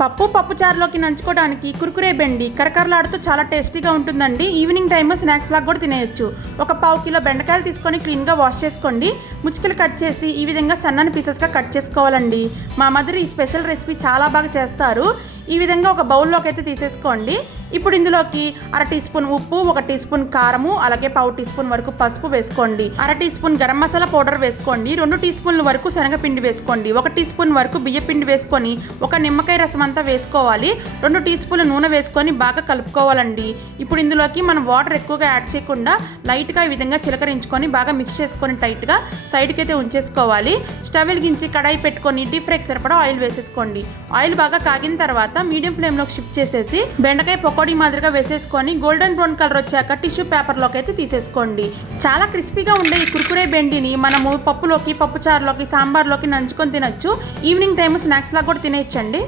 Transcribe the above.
పప్పుచారులోకి నంచుకోవడానికి కుర్కురే బెండి కరకరలాడుతూ చాలా టేస్టీగా ఉంటుందండి. ఈవినింగ్ టైమ్ స్నాక్స్ లాగా కూడా తినేయచ్చు. ఒక 1/2 కిలో బెండకాయలు తీసుకొని క్లీన్గా వాష్ చేసుకోండి. ముచ్చుకలు కట్ చేసి ఈ విధంగా సన్నని పీసెస్గా కట్ చేసుకోవాలండి. మా మదర్ ఈ స్పెషల్ రెసిపీ చాలా బాగా చేస్తారు. ఈ విధంగా ఒక బౌల్లోకి అయితే తీసేసుకోండి. ఇప్పుడు ఇందులోకి 1/2 టీ స్పూన్ ఉప్పు, 1 టీ స్పూన్ కారము, అలాగే 1/4 టీ స్పూన్ వరకు పసుపు వేసుకోండి. 1/2 teaspoon garam masala powder వేసుకోండి. 2 టీ స్పూన్ల వరకు శనగపిండి వేసుకోండి. 1 టీ స్పూన్ వరకు బియ్యపిండి వేసుకొని ఒక నిమ్మకాయ రసం అంతా వేసుకోవాలి. 2 టీ స్పూన్ల నూనె వేసుకొని బాగా కలుపుకోవాలండి. ఇప్పుడు ఇందులోకి మనం వాటర్ ఎక్కువగా యాడ్ చేయకుండా లైట్గా ఈ విధంగా చిలకరించుకొని బాగా మిక్స్ చేసుకొని టైట్గా సైడ్కి అయితే ఉంచేసుకోవాలి. స్టవ్ వెలిగించి కడాయి పెట్టుకొని డీప్ ఫ్రైకి సరిపడా ఆయిల్ వేసేసుకోండి. ఆయిల్ బాగా కాగిన తర్వాత మీడియం ఫ్లేమ్లోకి షిఫ్ట్ చేసేసి బెండకాయ పకోడీ మాదిరిగా వేసేసుకొని గోల్డెన్ బ్రౌన్ కలర్ వచ్చాక టిష్యూ పేపర్లోకి అయితే తీసేసుకోండి. చాలా క్రిస్పీగా ఉండే ఈ కుర్కురే బెండిని మనము పప్పులోకి, పప్పుచారులోకి, సాంబార్లోకి నంచుకొని తినొచ్చు. ఈవినింగ్ టైమ్ స్నాక్స్ లాగా కూడా తినేయచ్చండి.